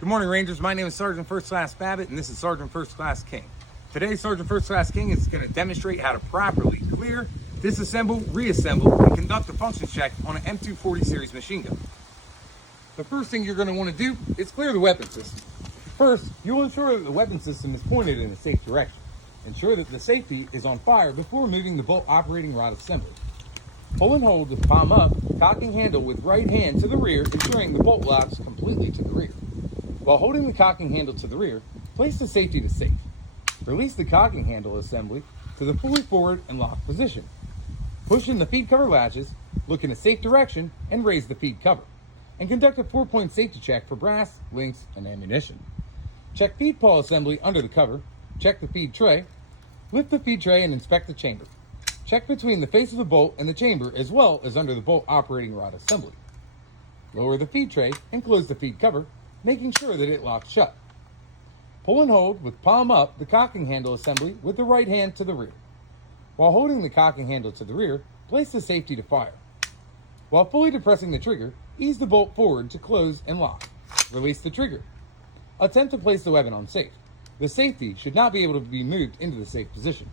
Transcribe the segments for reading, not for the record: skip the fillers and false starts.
Good morning, Rangers. My name is Sergeant First Class Babbitt, and this is Sergeant First Class King. Today, Sergeant First Class King is going to demonstrate how to properly clear, disassemble, reassemble, and conduct a functions check on an M240 series machine gun. The first thing you're going to want to do is clear the weapon system. First, you'll ensure that the weapon system is pointed in a safe direction. Ensure that the safety is on fire before moving the bolt operating rod assembly. Pull and hold with palm up, cocking handle with right hand to the rear, ensuring the bolt locks completely to the rear. While holding the cocking handle to the rear, place the safety to safe. Release the cocking handle assembly to the fully forward and locked position. Push in the feed cover latches, look in a safe direction, and raise the feed cover. And conduct a 4-point safety check for brass, links, and ammunition. Check feed pawl assembly under the cover. Check the feed tray. Lift the feed tray and inspect the chamber. Check between the face of the bolt and the chamber as well as under the bolt operating rod assembly. Lower the feed tray and close the feed cover, making sure that it locks shut. Pull and hold with palm up the cocking handle assembly with the right hand to the rear. While holding the cocking handle to the rear, place the safety to fire. While fully depressing the trigger, ease the bolt forward to close and lock. Release the trigger. Attempt to place the weapon on safe. The safety should not be able to be moved into the safe position.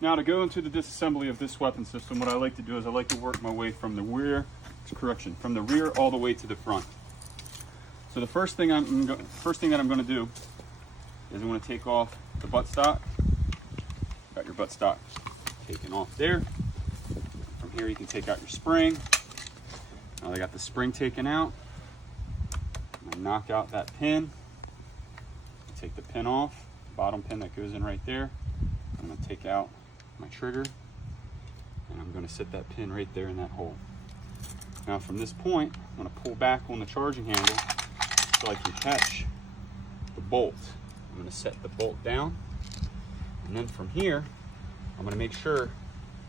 Now, to go into the disassembly of this weapon system, what I like to do is I like to work my way from the rear all the way to the front. So the first thing that I'm going to do is I'm going to take off the buttstock. Got your buttstock taken off there. From here you can take out your spring. Now I got the spring taken out. I'm going to knock out that pin. Take the pin off, bottom pin that goes in right there. I'm going to take out my trigger and I'm going to set that pin right there in that hole. Now from this point, I'm going to pull back on the charging handle so I can catch the bolt. I'm going to set the bolt down, and then from here I'm going to make sure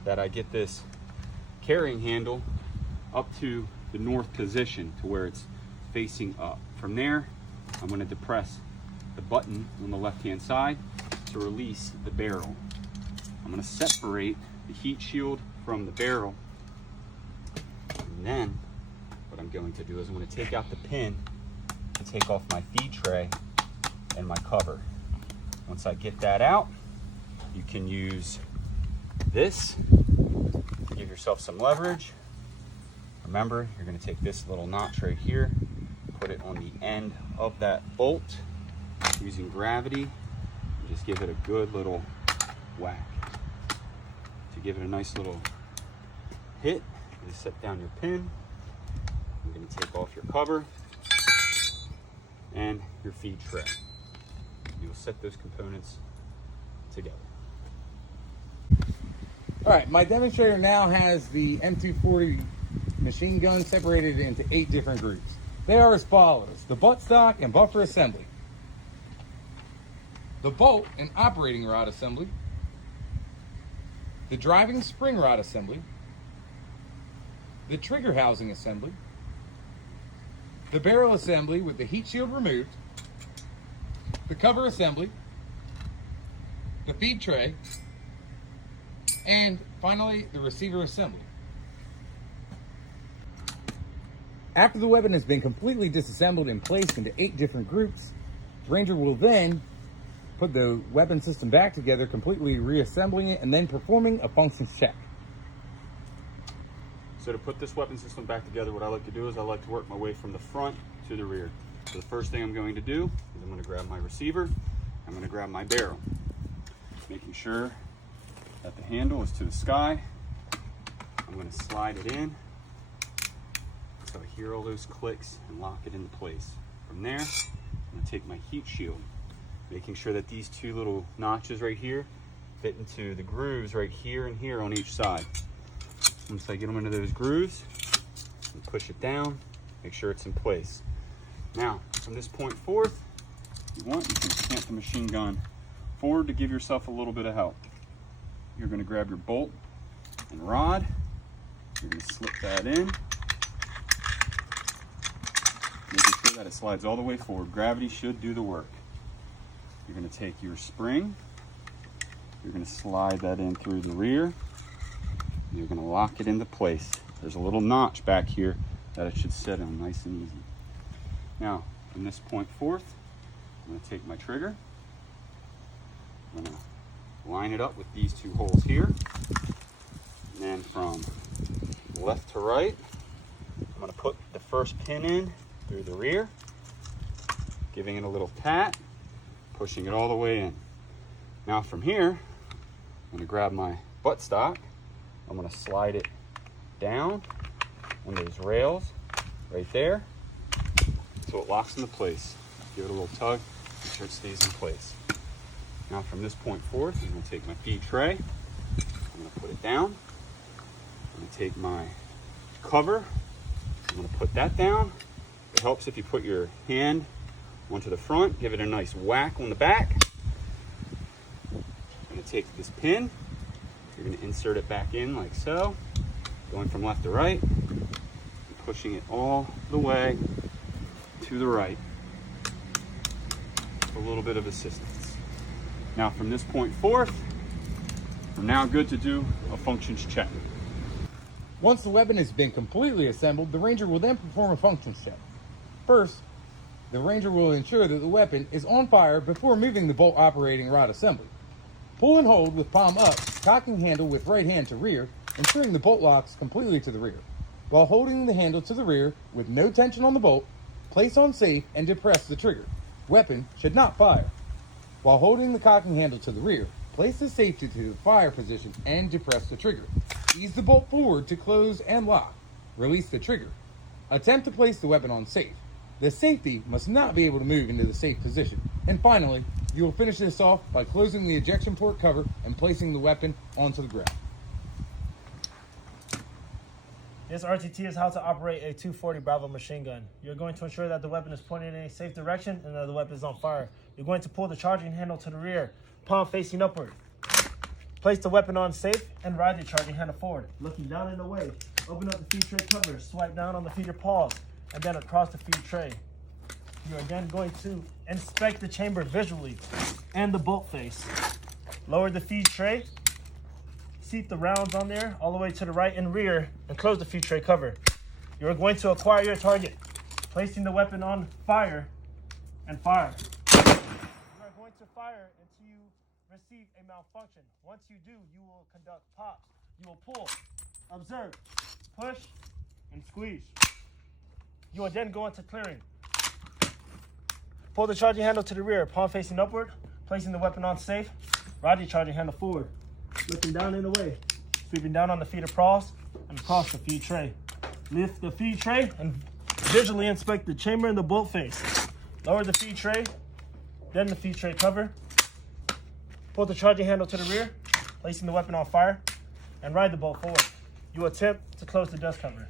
that I get this carrying handle up to the north position to where it's facing up. From there I'm going to depress the button on the left hand side to release the barrel. I'm going to separate the heat shield from the barrel, and then what I'm going to do is I'm going to take out the pin to take off my feed tray and my cover. Once I get that out, you can use this to give yourself some leverage. Remember, you're going to take this little notch right here, put it on the end of that bolt using gravity, and just give it a good little whack. To give it a nice little hit, you set down your pin. You're going to take off your cover and your feed tray. You'll set those components together. All right, my demonstrator now has the M240 machine gun separated into 8 different groups. They are as follows: the buttstock and buffer assembly, the bolt and operating rod assembly, the driving spring rod assembly, the trigger housing assembly, the barrel assembly with the heat shield removed, the cover assembly, the feed tray, and finally the receiver assembly. After the weapon has been completely disassembled and placed into 8 different groups, the Ranger will then put the weapon system back together, completely reassembling it and then performing a functions check. So to put this weapon system back together, what I like to do is I like to work my way from the front to the rear. So the first thing I'm going to do is I'm going to grab my receiver, I'm going to grab my barrel, making sure that the handle is to the sky. I'm going to slide it in so I hear all those clicks and lock it into place. From there, I'm going to take my heat shield, making sure that these 2 little notches right here fit into the grooves right here and here on each side. Once I get them into those grooves, and push it down, make sure it's in place. Now, from this point forth, you can clamp the machine gun forward to give yourself a little bit of help. You're going to grab your bolt and rod, you're going to slip that in, making sure that it slides all the way forward. Gravity should do the work. You're going to take your spring, you're going to slide that in through the rear, you're going to lock it into place. There's a little notch back here that it should sit on nice and easy. Now, From this point forth, I'm going to take my trigger. I'm going to line it up with these two holes here. And then from left to right, I'm going to put the first pin in through the rear, giving it a little pat, pushing it all the way in. Now from here, I'm going to grab my buttstock. I'm going to slide it down on those rails right there so it locks into place. Give it a little tug, make sure it stays in place. Now from this point forth, I'm going to take my feed tray, I'm going to put it down. I'm going to take my cover, I'm going to put that down. It helps if you put your hand onto the front, give it a nice whack on the back. I'm going to take this pin, you're going to insert it back in like so, going from left to right, and pushing it all the way to the right. A little bit of assistance. Now from this point forth, I'm now good to do a functions check. Once the weapon has been completely assembled, the Ranger will then perform a functions check. First, the Ranger will ensure that the weapon is on fire before moving the bolt operating rod assembly. Pull and hold with palm up, cocking handle with right hand to rear, ensuring the bolt locks completely to the rear. While holding the handle to the rear with no tension on the bolt, place on safe and depress the trigger. Weapon should not fire. While holding the cocking handle to the rear, place the safety to the fire position and depress the trigger. Ease the bolt forward to close and lock. Release the trigger. Attempt to place the weapon on safe. The safety must not be able to move into the safe position. And finally, you will finish this off by closing the ejection port cover and placing the weapon onto the ground. This RTT is how to operate a 240 Bravo machine gun. You're going to ensure that the weapon is pointed in a safe direction and that the weapon is on fire. You're going to pull the charging handle to the rear, palm facing upward. Place the weapon on safe and ride the charging handle forward, looking down and away. Open up the feed tray cover, swipe down on the feeder paws, and then across the feed tray. You are then going to inspect the chamber visually and the bolt face. Lower the feed tray, seat the rounds on there all the way to the right and rear, and close the feed tray cover. You are going to acquire your target, placing the weapon on fire and fire. You are going to fire until you receive a malfunction. Once you do, you will conduct pops. You will pull, observe, push, and squeeze. You will then go into clearing. Pull the charging handle to the rear, palm facing upward, placing the weapon on safe. Ride the charging handle forward, looking down and away, sweeping down on the feeder paws and across the feed tray. Lift the feed tray and visually inspect the chamber and the bolt face. Lower the feed tray, then the feed tray cover. Pull the charging handle to the rear, placing the weapon on fire, and ride the bolt forward. You attempt to close the dust cover.